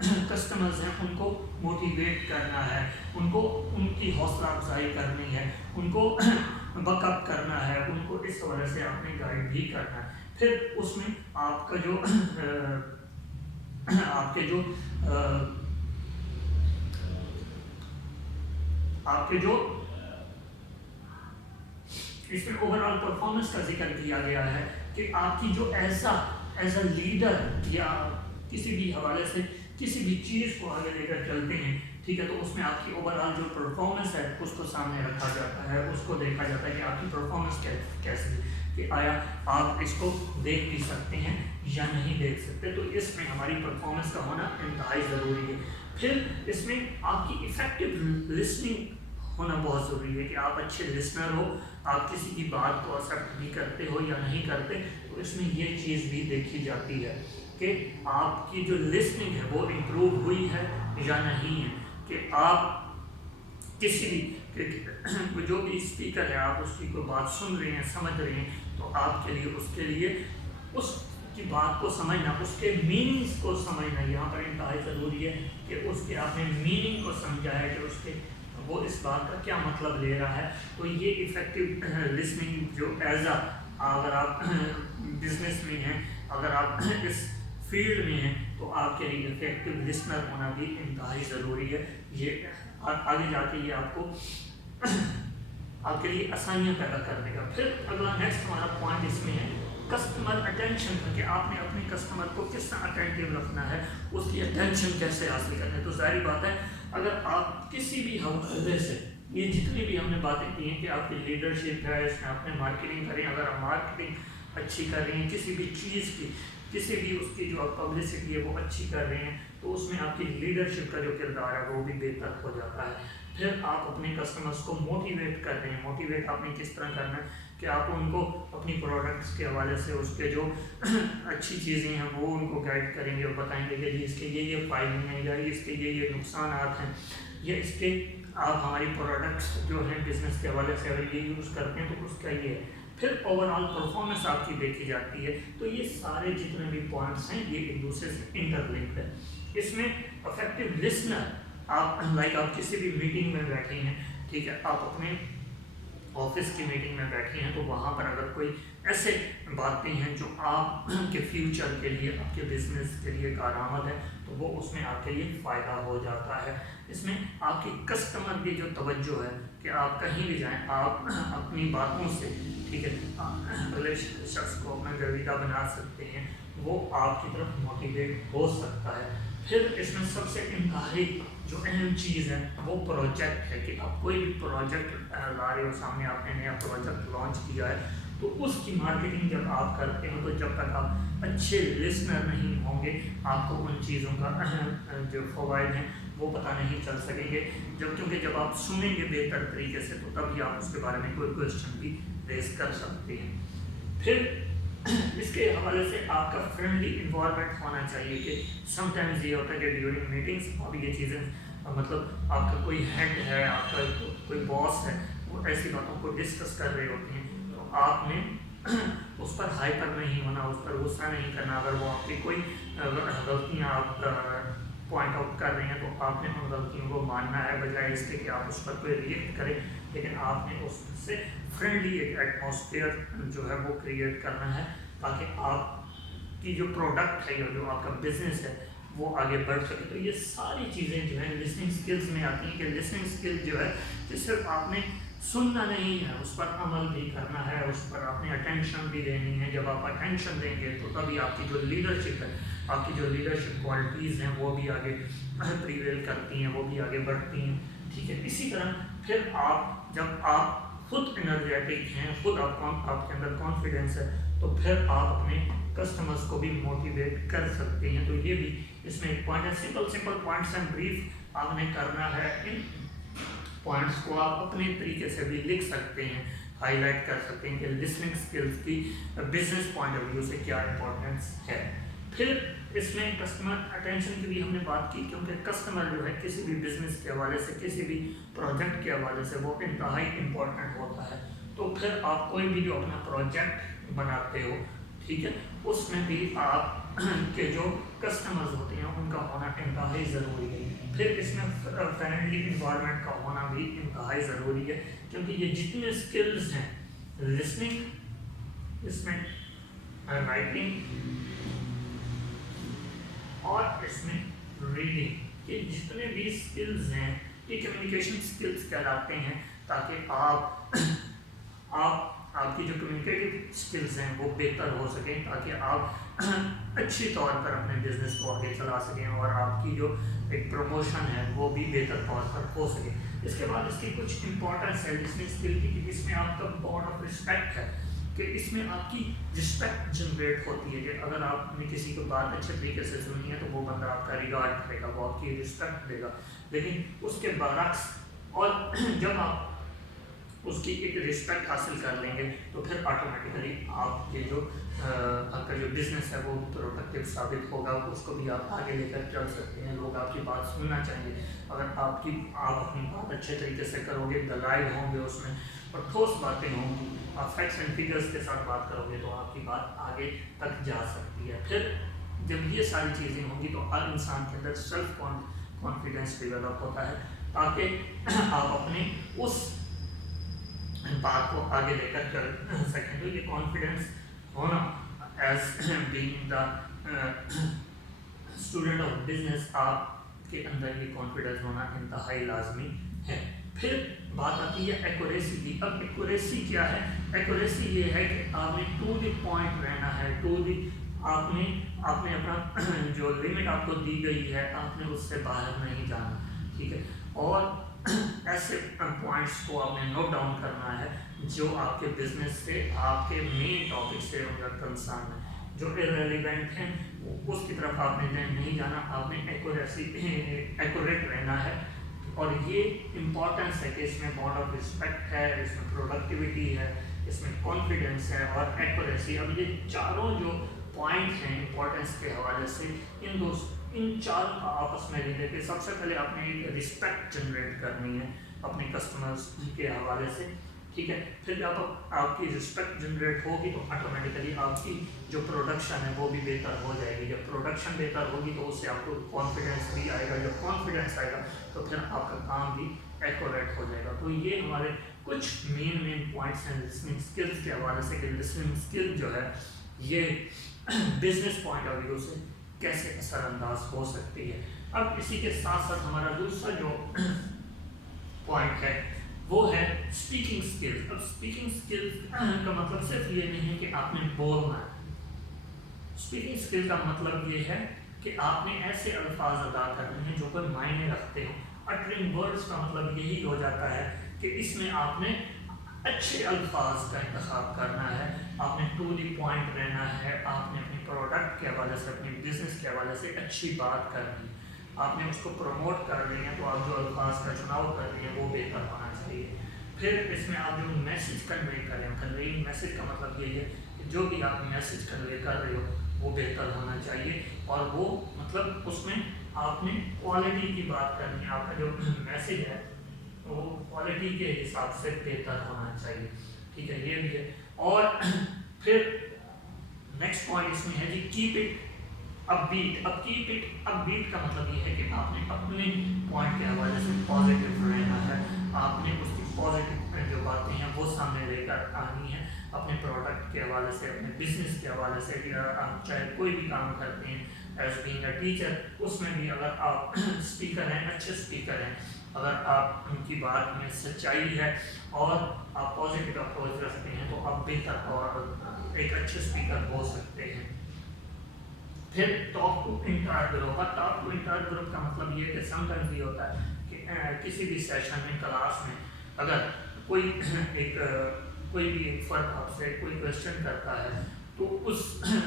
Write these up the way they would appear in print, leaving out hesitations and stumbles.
Customers ہیں ان کو motivate کرنا ہے، ان کو ان کی حوصلہ افزائی کرنی ہے، ان کو بک اپ کرنا ہے، ان کو اس وجہ سے آپ نے گائیڈ بھی کرنا ہے۔ پھر اس میں آپ کا جو آپ کے جو اس میں اوور آل پرفارمنس کا ذکر کیا گیا ہے کہ آپ کی جو ایز اے لیڈر یا کسی بھی حوالے سے کسی بھی چیز کو آگے لے کر چلتے ہیں، ٹھیک ہے، تو اس میں آپ کی اوور آل جو پرفارمنس ہے اس کو سامنے رکھا جاتا ہے، اس کو دیکھا جاتا ہے کہ آپ کی پرفارمنس کیسی ہے، کہ آیا آپ اس کو دیکھ بھی سکتے ہیں یا نہیں دیکھ سکتے۔ تو اس میں ہماری پرفارمنس کا ہونا انتہائی ضروری ہے۔ پھر اس میں آپ کی افیکٹو لسننگ ہونا بہت ضروری ہے کہ آپ اچھے لسنر ہو، آپ کسی کی بات کو ایکسیپٹ بھی کرتے ہو یا نہیں کرتے۔ تو اس میں یہ چیز بھی دیکھی جاتی ہے کہ آپ کی جو لسننگ ہے وہ امپروو ہوئی ہے یا نہیں ہے، کہ آپ کسی بھی جو بھی اسپیکر ہے آپ اس کی کوئی بات سن رہے ہیں، سمجھ رہے ہیں، تو آپ کے لیے اس کے لیے اس کی بات کو سمجھنا، اس کے میننگس کو سمجھنا یہاں پر انتہائی ضروری ہے کہ اس کے آپ نے میننگ کو سمجھا ہے کہ اس کے وہ اس بات کا کیا مطلب لے رہا ہے۔ تو یہ افیکٹو لسننگ جو ایز اگر آپ بزنس میں ہیں، اگر آپ اس فیلڈ میں ہیں، تو آپ کے لیے افیکٹو لسنر ہونا بھی انتہائی ضروری ہے۔ یہ آگے جا کے یہ آپ کو آپ کے لیے آسانیاں پیدا کرنے کا۔ پھر اگلا نیکسٹ ہمارا پوائنٹ اس میں ہے کسٹمر اٹینشن کا، کہ آپ نے اپنے کسٹمر کو کس طرح اٹینٹیو رکھنا ہے، اس کی اٹینشن کیسے حاصل کرنا ہے۔ تو ظاہری بات ہے اگر آپ کسی بھی حوالے سے یہ جتنی بھی ہم نے باتیں کی ہیں کہ آپ کی لیڈرشپ ہے، اس میں آپ نے مارکیٹنگ کریں، اگر آپ مارکیٹنگ اچھی کر رہے ہیں کسی بھی چیز کی، کسی بھی اس کی جو آپ پبلسٹی ہے وہ اچھی کر رہے ہیں، تو اس میں آپ کی لیڈرشپ کا جو کردار ہے وہ بھی بہتر ہو جاتا ہے۔ پھر آپ اپنے کسٹمرز کو موٹیویٹ کر رہے ہیں۔ موٹیویٹ آپ نے کس طرح کرنا ہے کہ آپ ان کو اپنی پروڈکٹس کے حوالے سے اس کے جو اچھی چیزیں ہیں وہ ان کو گائیڈ کریں گے اور بتائیں گے کہ جی اس کے یہ فائدے ہیں، یا اس کے یہ نقصانات ہیں، یا اس کے آپ ہماری پروڈکٹس جو ہیں بزنس کے حوالے سے اگر یہ یوز کرتے ہیں تو اس کا یہ ہے۔ پھر اوور آل پرفارمنس آپ کی دیکھی جاتی ہے۔ تو یہ سارے جتنے بھی پوائنٹس ہیں یہ ایک دوسرے سے انٹر لنکڈ ہے۔ اس میں افیکٹو لسنر آپ آپ کسی بھی میٹنگ میں بیٹھے ہیں، ٹھیک ہے، آپ اپنے آفس کی میٹنگ میں بیٹھے ہیں، تو وہاں پر اگر کوئی ایسے باتیں ہیں جو آپ کے فیوچر کے لیے، آپ کے بزنس کے لیے کارآمد ہے، تو وہ اس میں آپ کے لیے فائدہ ہو جاتا ہے۔ اس میں آپ کی کسٹمر کی جو توجہ ہے کہ آپ کہیں بھی جائیں آپ اپنی باتوں سے، ٹھیک ہے، اگلے شخص کو اپنا گرویدہ بنا سکتے ہیں، وہ آپ کی طرف موٹیویٹ ہو سکتا ہے۔ پھر اس میں سب سے انتہائی جو اہم چیز ہے وہ پروجیکٹ ہے، کہ آپ کوئی بھی پروجیکٹ لا رہے ہو، سامنے آپ نے نیا پروجیکٹ لانچ کیا ہے، تو اس کی مارکیٹنگ جب آپ کرتے ہیں تو جب تک آپ اچھے لسنر نہیں ہوں گے آپ کو ان چیزوں کا جو فوائد ہیں وہ پتہ نہیں چل سکیں گے، کیونکہ جب آپ سنیں گے بہتر طریقے سے تو تبھی آپ اس کے بارے میں کوئی کوشچن بھی ریز کر سکتے ہیں۔ پھر اس کے حوالے سے آپ کا فرینڈلی انوائرمنٹ ہونا چاہیے، کہ سم ٹائمز یہ ہوتا ہے کہ ڈیورنگ میٹنگس اب یہ چیزیں مطلب آپ کا کوئی ہیڈ ہے، آپ کا کوئی باس ہے، وہ ایسی باتوں کو ڈسکس کر رہے ہوتے ہیں، تو آپ نے اس پر ہائپر نہیں ہونا، اس پر غصہ نہیں کرنا۔ اگر وہ آپ کی کوئی غلطیاں آپ پوائنٹ آؤٹ کر رہے ہیں تو آپ نے ان غلطیوں کو ماننا ہے، بجائے اس کے کہ آپ اس پر کوئی ریئیکٹ کریں، لیکن آپ نے اس سے فرینڈلی ایک ایٹماسفیئر جو ہے وہ کریٹ کرنا ہے، تاکہ آپ کی جو پروڈکٹ ہے یا جو آپ کا بزنس ہے وہ آگے بڑھ سکے۔ تو یہ ساری چیزیں جو ہیں لسننگ اسکلز میں آتی ہیں، کہ لسننگ اسکل جو ہے کہ صرف آپ نے سننا نہیں ہے، اس پر عمل بھی کرنا ہے، اس پر آپ نے اٹینشن بھی دینی ہے۔ جب آپ اٹینشن دیں گے تو تبھی آپ کی جو لیڈرشپ ہے، آپ کی جو لیڈرشپ کوالٹیز ہیں وہ بھی آگے پریویل کرتی ہیں، وہ بھی آگے بڑھتی ہیں، ٹھیک ہے۔ اسی طرح پھر جب آپ خود انرجیٹک ہیں، خود آپ کے اندر کانفیڈینس ہے، تو پھر آپ اپنے کسٹمرز کو بھی موٹیویٹ کر سکتے ہیں۔ تو یہ بھی اس میں ایک پوائنٹ ہے۔ سمپل پوائنٹس اینڈ بریف آپ نے کرنا ہے، ان پوائنٹس کو آپ اپنے طریقے سے بھی لکھ سکتے ہیں، ہائی لائٹ کر سکتے ہیں کہ لسننگ اسکلس کی بزنس پوائنٹ آف ویو سے کیا امپورٹنس ہے۔ پھر اس میں کسٹمر اٹینشن کی بھی ہم نے بات کی، کیونکہ کسٹمر جو ہے کسی بھی بزنس کے حوالے سے، کسی بھی پروجیکٹ کے حوالے سے وہ انتہائی امپورٹنٹ ہوتا ہے۔ تو پھر آپ کوئی بھی جو اپنا پروجیکٹ بناتے ہو، ٹھیک ہے، اس میں بھی آپ کے جو کسٹمرز ہوتے ہیں ان کا ہونا انتہائی ضروری ہے. پھر اس میں فرینڈلی انوائرمنٹ کا ہونا بھی انتہائی ضروری ہے، کیونکہ یہ جتنے اسکلز ہیں، لسننگ، اس میں رائٹنگ اور اس میں ریڈنگ، یہ جتنے بھی اسکلز ہیں یہ کمیونیکیشن اسکلز کہلاتے ہیں، تاکہ آپ کی جو کمیونیکیٹو اسکلز ہیں وہ بہتر ہو سکیں، تاکہ آپ اچھی طور پر اپنے بزنس کو آگے چلا سکیں اور آپ کی جو ایک پروموشن ہے وہ بھی بہتر طور پر ہو سکے. اس کے بعد اس کی کچھ امپورٹنس ہے لسننگ اسکل کی، کہ اس میں آپ کا بانڈ آف رسپیکٹ ہے، کہ اس میں آپ کی رسپیکٹ جنریٹ ہوتی ہے، کہ اگر آپ نے کسی کو بات اچھے طریقے سے سنی ہے تو وہ بندہ آپ کا ریگارڈ کرے گا، وہ آپ کی رسپیکٹ دے گا. لیکن اس کے برعکس، اور جب آپ اس کی ایک رسپیکٹ حاصل کر لیں گے تو پھر آٹومیٹیکلی آپ کے جو آپ کا جو بزنس ہے وہ پروڈکٹیو ثابت ہوگا، اس کو بھی آپ آگے لے کر چل سکتے ہیں، لوگ آپ کی بات سننا چاہیں گے. اگر آپ اپنی بات اچھے طریقے سے کرو گے، دلائل ہوں گے اس میں اور ٹھوس باتیں ہوں گی، آپ فیکٹس اینڈ فگرس کے ساتھ بات کرو گے تو آپ کی بات آگے تک جا سکتی ہے. پھر جب یہ ساری چیزیں ہوں گی تو ہر انسان کے اندر سیلف کانفیڈنس ڈیولپ ہوتا ہے، تاکہ آپ اپنے اس بات کو آگے لے کر چل سکیں. تو یہ کانفیڈنس ہونا as being the student of business, آپ کے اندر یہ کانفیڈنس ہونا انتہائی لازمی ہے. پھر بات آتی ہے ایکوریسی کی. اب ایکوریسی کیا ہے؟ ایکوریسی یہ ہے کہ آپ نے ٹو دی پوائنٹ رہنا ہے، آپ نے اپنا جو لمٹ آپ کو دی گئی ہے آپ نے اس سے باہر نہیں جانا، ٹھیک ہے. اور ایسے پوائنٹس کو آپ نے نوٹ ڈاؤن کرنا ہے جو آپ کے بزنس سے، آپ کے مین ٹاپک سے ان کا کنسرن ہے. جو ارریلیونٹ ہیں اس کی طرف آپ نے نہیں جانا، آپ نے ایکوریٹ رہنا ہے. اور یہ امپورٹنس ہے کہ اس میں بانڈ آف رسپیکٹ ہے، اس میں پروڈکٹیوٹی ہے، اس میں کانفیڈنس ہے اور ایکوریسی. اب یہ چاروں جو پوائنٹ ہیں امپورٹنس کے حوالے سے، ان چاروں کا آپس میں لے کے سب سے پہلے آپ نے ایک رسپیکٹ جنریٹ کرنی ہے اپنے کسٹمرز کے حوالے سے، ٹھیک ہے. پھر جب آپ کی رسپیکٹ جنریٹ ہوگی تو آٹومیٹیکلی آپ کی جو پروڈکشن ہے وہ بھی بہتر ہو جائے گی. جب پروڈکشن بہتر ہوگی تو اس سے آپ کو کانفیڈنس بھی آئے گا، جب کانفیڈنس آئے گا تو پھر آپ کا کام بھی ایکوریٹ ہو جائے گا. تو یہ ہمارے کچھ مین پوائنٹس ہیں لسننگ اسکلس کے حوالے سے، کہ لسننگ اسکل جو ہے یہ بزنس پوائنٹ آف ویو سے کیسے اثر انداز ہو سکتی ہے. اب اسی کے ساتھ ساتھ ہمارا دوسرا جو پوائنٹ ہے وہ ہے اسپیکنگ اسکلس. اب اسپیکنگ اسکلس کا مطلب صرف یہ نہیں ہے کہ آپ نے بولنا ہے. اسپیکنگ اسکل کا مطلب یہ ہے کہ آپ نے ایسے الفاظ ادا کرنے ہیں جو کوئی معنی رکھتے ہوں. اٹرنگ ورڈس کا مطلب یہی ہو جاتا ہے کہ اس میں آپ نے اچھے الفاظ کا انتخاب کرنا ہے، آپ نے ٹو دی پوائنٹ رہنا ہے، آپ نے اپنی پروڈکٹ کے حوالے سے، اپنے بزنس کے حوالے سے اچھی بات کرنی ہے، آپ نے اس کو پروموٹ کر رہی ہیں تو آپ جو الفاظ کا چناؤ کر رہی ہیں وہ بہتر ہونا چاہیے. پھر اس میں آپ جو میسج کنوے کریں، کنویئنگ میسج کا مطلب یہ ہے کہ جو بھی آپ میسج کنوے کر رہے ہو وہ بہتر ہونا چاہیے، اور وہ مطلب اس میں آپ نے کوالٹی کی بات کرنی ہے، آپ کا جو میسج ہے وہ کوالٹی کے حساب سے بہتر ہونا چاہیے، ٹھیک ہے. یہ بھی ہے. اور پھر نیکسٹ پوائنٹ اس میں ہے جی کیپ اٹ اپ بیٹ. اب کیپ اٹ اپ بیٹ کا مطلب یہ ہے کہ آپ نے اپنے پوائنٹ کے حوالے سے پازیٹیو رہنا ہے، آپ نے اس کی پازیٹیو جو باتیں ہیں وہ سامنے لے کر آنی ہے، اپنے پروڈکٹ کے حوالے سے، اپنے بزنس کے حوالے سے. آپ چاہے کوئی بھی کام کرتے ہیں ایز بینگ اے ٹیچر، اس میں بھی اگر آپ اسپیکر ہیں، اچھے اسپیکر ہیں، اگر آپ ان کی بات میں سچائی ہے اور آپ پازیٹیو اپروچ رکھتے ہیں تو آپ بہتر اور ایک اچھے اسپیکر ہو سکتے ہیں. پھر talk to entire group. Talk to entire group کا مطلب یہ ہے کہ سم ٹائمز یہ ہوتا ہے کہ کسی بھی سیشن میں، کلاس میں اگر کوئی بھی ایک فرد آپ سے کوئی کوشچن کرتا ہے تو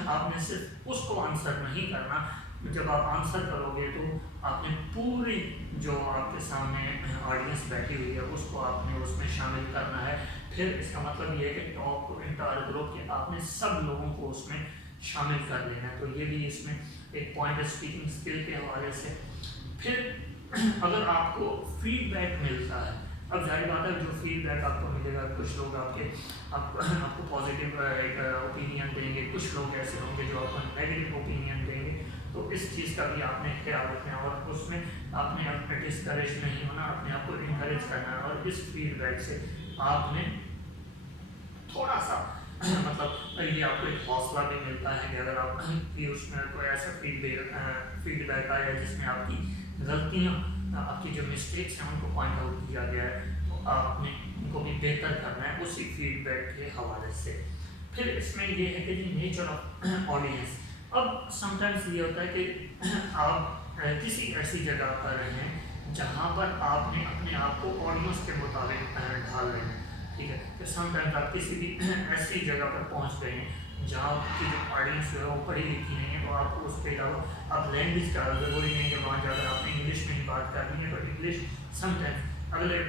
آپ نے صرف اس کو آنسر نہیں کرنا. جب آپ آنسر کرو گے تو آپ نے پوری جو آپ کے سامنے آڈینس بیٹھی ہوئی ہے اس کو آپ نے اس میں شامل کرنا ہے. پھر اس کا مطلب یہ ہے کہ ٹاک ٹو انٹائر گروپ کہ آپ نے سب لوگوں کو اس میں شامل کر لینا ہے. تو یہ بھی اس میں ایک پوائنٹ ہے اسپیکنگ اسکل کے حوالے سے. پھر اگر آپ کو فیڈ بیک ملتا ہے اب ظاہر بات ہے جو فیڈ بیک آپ کو ملے گا، کچھ لوگ آپ کو پازیٹیو ایک اوپینین دیں گے، کچھ لوگ ایسے ہوں گے جو آپ کو نیگیٹو اوپینین دیں گے. تو اس چیز کا بھی آپ نے خیال رکھنا ہے، اور اس میں آپ نے اپنے ڈسکریج نہیں ہونا، اپنے آپ کو انکریج کرنا ہے. اور اس فیڈ بیک سے آپ نے تھوڑا سا مطلب یہ آپ کو ایک حوصلہ بھی ملتا ہے کہ اگر آپ کی اس میں کوئی ایسا فیڈ بیک آیا جس میں آپ کی غلطیاں، آپ کی جو مسٹیکس ہیں ان کو پوائنٹ آؤٹ کیا گیا ہے، تو آپ نے ان کو بھی بہتر کرنا ہے اسی فیڈ بیک کے حوالے سے. پھر اس میں یہ ہے کہ جی نیچر آف آڈینس. اب سم ٹائمس یہ ہوتا ہے کہ آپ کسی ایسی جگہ پر ہیں جہاں پر آپ نے اپنے آپ کو آڈینس کے مطابق ڈھال لینا ہے. ٹھیک ہے، کہ سم ٹائمز آپ کسی بھی ایسی جگہ پر پہنچ گئے ہیں جہاں کی جو آڈینس جو ہے وہ پڑھی لکھی نہیں ہے، تو آپ کو اس کے علاوہ آپ لینگویج کا ضروری نہیں کہ وہاں جا کر آپ نے انگلش میں ہی بات کرنی ہے. تو انگلش سم ٹائمز اگلے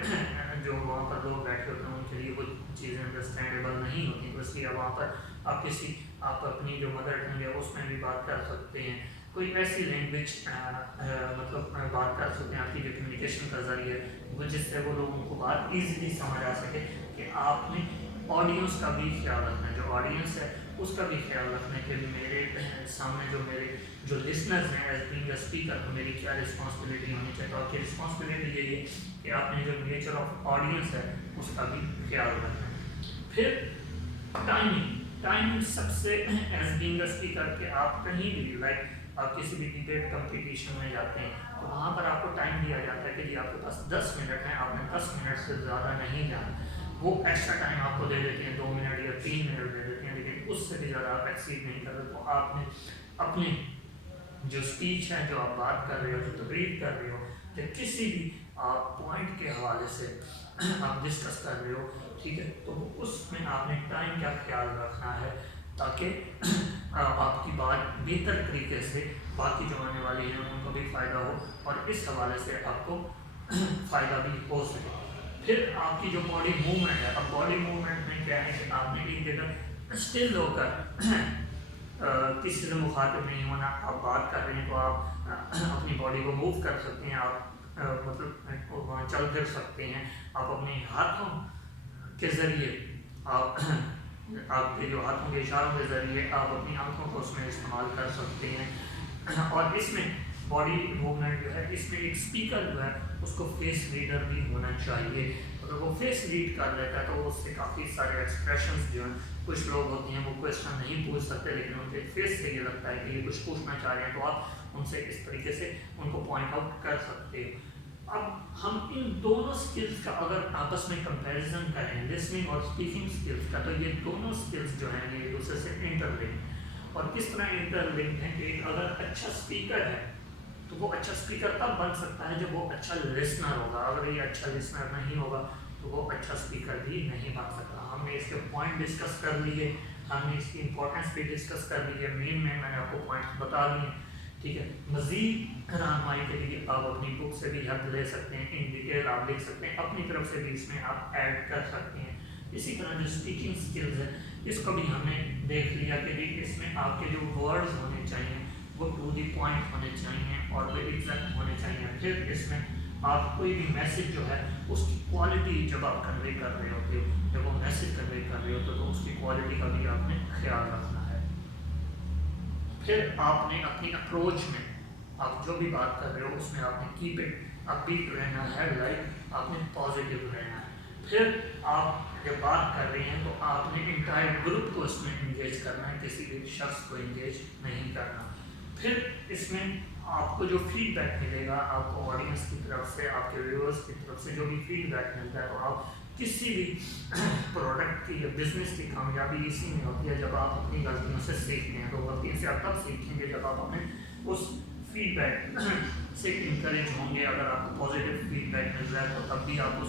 جو وہاں پر لوگ بیٹھے ہوتے ہیں ان کے لیے وہ چیزیں انڈرسٹینڈیبل نہیں ہوتی، تو اس لیے وہاں پر آپ اپنی جو مدر ٹنگ ہے اس میں بھی بات کر سکتے ہیں. کوئی ایسی لینگویج مطلب بات کر سکتے ہیں آپ کی جو کمیونیکیشن کا ذریعہ ہے وہ، جس سے وہ لوگوں کو بات ایزیلی سمجھ آ سکے. کہ آپ نے آڈینس کا بھی خیال رکھنا ہے، جو آڈینس ہے اس کا بھی خیال رکھنا ہے کہ میرے سامنے جو لسنرز ہیں ایز بینگ اے اسپیکر، تو میری کیا رسپانسبلٹی ہونی چاہیے. تو آپ کی رسپانسبلٹی یہی ہے کہ آپ نے جو نیچر آف آڈینس ہے اس کا بھی خیال رکھنا ہے. پھر ٹائمنگ سب سے ایز بینگ اے اسپیکر کہ آپ کہیں بھی لائک آپ کسی بھی ڈبیٹ کمپٹیشن میں جاتے ہیں تو وہاں پر آپ کو ٹائم دیا جاتا ہے کہ جی آپ کے پاس 10 منٹ ہیں، آپ نے 10 منٹ سے زیادہ نہیں جانا. وہ ایکسٹرا ٹائم آپ کو دے دیتے ہیں، 2 منٹ یا 3 منٹ دے دیتے ہیں، لیکن اس سے بھی زیادہ آپ ایکسیڈ نہیں کر رہے. تو آپ نے اپنے جو اسپیچ ہے، جو آپ بات کر رہے ہو، جو تقریر کر رہے ہو، یا کسی بھی آپ پوائنٹ کے حوالے سے آپ ڈسکس کر رہے ہو، ٹھیک ہے، تو اس میں آپ نے ٹائم کا خیال رکھنا ہے تاکہ آپ کی بات بہتر طریقے سے باقی جو آنے والی ہیں ان کو بھی فائدہ ہو اور اس حوالے سے آپ کو فائدہ بھی ہو سکے. پھر آپ کی جو باڈی موومنٹ ہے، اب باڈی موومنٹ میں کیا ہے کہ آپ نے ایک جگہ اسٹل ہو کر کسی سے مخاطب نہیں ہونا. آپ بات کر رہے ہیں تو آپ اپنی باڈی کو موو کر سکتے ہیں، آپ مطلب وہاں چل پھر سکتے ہیں. آپ اپنے ہاتھوں کے ذریعے آپ کے جو ہاتھوں کے اشاروں کے ذریعے آپ اپنی آنکھوں کو اس میں استعمال کر سکتے ہیں. اور اس میں باڈی موومنٹ جو ہے اس میں ایک اسپیکر جو ہے اس کو فیس ریڈر بھی ہونا چاہیے. اگر وہ فیس ریڈ کر لیتا ہے تو اس سے کافی سارے ایکسپریشنز جو ہیں، کچھ لوگ ہوتے ہیں وہ کویشچن نہیں پوچھ سکتے لیکن ان کے فیس سے یہ لگتا ہے کہ یہ کچھ پوچھنا چاہ رہے ہیں، تو آپ ان سے اس طریقے سے ان کو پوائنٹ آؤٹ کر سکتے ہیں. اب ہم ان دونوں سکلز کا اگر آپس میں کمپیریزن کریں، لسننگ اور اسپیکنگ سکلز کا، تو یہ دونوں سکلز جو ہیں یہ ایک دوسرے سے انٹر لنک. اور کس طرح انٹر لنک ہے کہ اگر اچھا اسپیکر ہے تو وہ اچھا اسپیکر تب بن سکتا ہے جب وہ اچھا لسنر ہوگا. اگر یہ اچھا لسنر نہیں ہوگا تو وہ اچھا اسپیکر بھی نہیں بن سکتا. ہم نے اس کے پوائنٹ ڈسکس کر لیے، ہم نے اس کی امپورٹنس بھی ڈسکس کر لی ہے، میں نے آپ کو پوائنٹ بتا دیے. ٹھیک ہے، مزید رہنمائی کے لیے آپ اپنی بک سے بھی ہیلپ لے سکتے ہیں، ان ڈیٹیل آپ لکھ سکتے ہیں، اپنی طرف سے بھی اس میں آپ ایڈ کر سکتے ہیں. اسی طرح جو اسپیکنگ اسکلز ہے اس کو بھی ہم نے دیکھ لیا کہ اس میں آپ کے جو ورڈز ہونے چاہیے وہ ٹو دی پوائنٹ ہونے چاہیے اور وہ ایگزیکٹ ہونے چاہیے. پھر اس میں آپ کوئی بھی میسج جو ہے اس کی کوالٹی جب آپ کنوے کر رہے ہوتے ہو، جب وہ میسج کنوے کر رہے ہوتے تو اس کی کوالٹی کا بھی آپ نے خیال رکھنا ہے. پھر آپ نے اپنی اپروچ میں آپ جو بھی بات کر رہے ہو اس میں آپ نے کیپ اٹ اپ بیٹ رہنا ہے، لائک آپ نے پازیٹیو رہنا ہے. پھر آپ جب بات کر رہے ہیں تو آپ نے انٹائر گروپ کو اس میں انگیج کرنا ہے، کسی بھی شخص کو انگیج نہیں کرنا. پھر اس میں آپ کو جو فیڈ بیک ملے گا، آپ کو آڈینس کی طرف سے، آپ کے ویورز کی طرف سے جو بھی فیڈ بیک ملتا ہے، تو آپ کسی بھی پروڈکٹ کی یا بزنس کی کامیابی اسی میں ہوتی ہے جب آپ اپنی غلطیوں سے سیکھتے ہیں. تو غلطی سے آپ تب سیکھیں گے جب آپ اپنے اس فیڈ بیک سے انکریج ہوں گے. اگر آپ کو پازیٹیو فیڈ بیک مل رہا ہے تو تب بھی آپ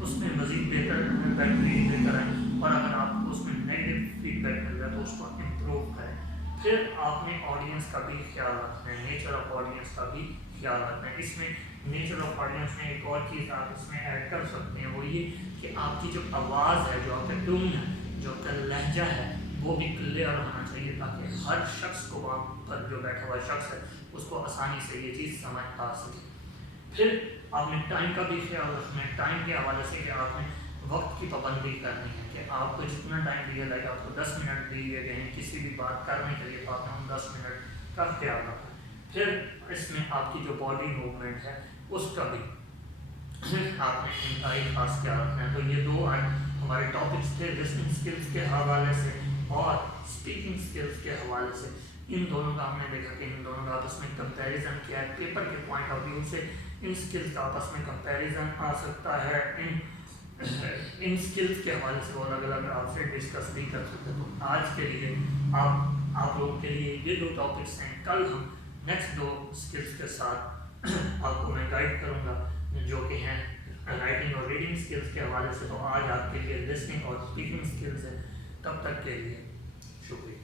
اس میں مزید بہترین لے کر آئیں، اور اگر آپ کو اس میں نیگیٹو فیڈ بیک مل رہا ہے تو اس کو امپروو کریں. پھر آپ نے آڈینس کا بھی خیال رکھنا ہے، نیچر آف آڈینس کا بھی خیال رکھنا ہے. اس میں نیچر آف آڈینس میں ایک اور چیز آپ اس میں ایڈ کر سکتے ہیں، وہ یہ کہ آپ کی جو آواز ہے، جو آپ کا ٹون ہے، جو آپ کا لہجہ ہے، وہ بھی کلیئر ہونا چاہیے تاکہ ہر شخص کو، وہاں پر جو بیٹھا ہوا شخص ہے، اس کو آسانی سے یہ چیز سمجھ آ سکے. پھر آپ نے ٹائم کا بھی خیال رکھنا ہے، ٹائم کے حوالے سے کہ آپ نے وقت کی پابندی کرنی ہے کہ آپ کو جتنا ٹائم دیا جائے گا، آپ کو 10 منٹ دیے گئے ہیں کسی بھی بات کرنے کے لیے، تو آپ نے ان 10 منٹ کا خیال رکھنا ہے۔ پھر اس میں آپ کی جو باڈی موومنٹ ہے اس کا بھی آپ نے انتہائی خاص خیال رکھنا ہے۔ تو یہ دو آج ہمارے ٹاپکس تھے لسننگ اسکلس کے حوالے سے اور اسپیکنگ اسکلس کے حوالے سے۔ ان دونوں کا ہم نے دیکھا کہ ان دونوں کا آپس میں کمپیریزن کیا ہے، پیپر کے پوائنٹ آف ویو سے ان اسکلس کا آپس میں کمپیریزن آ سکتا ہے، ان اسکلس کے حوالے سے وہ الگ الگ آپ سے ڈسکس بھی کر سکتے۔ تو آج کے لیے آپ لوگوں کے لیے یہ دو ٹاپکس ہیں۔ کل ہم نیکسٹ دو اسکلس کے ساتھ آپ کو میں گائڈ کروں گا جو کہ ہیں رائٹنگ اور ریڈنگ اسکلس کے حوالے سے۔ تو آج آپ کے لیے لسننگ اور اسپیکنگ اسکلس ہے۔ تب تک کے لیے شکریہ۔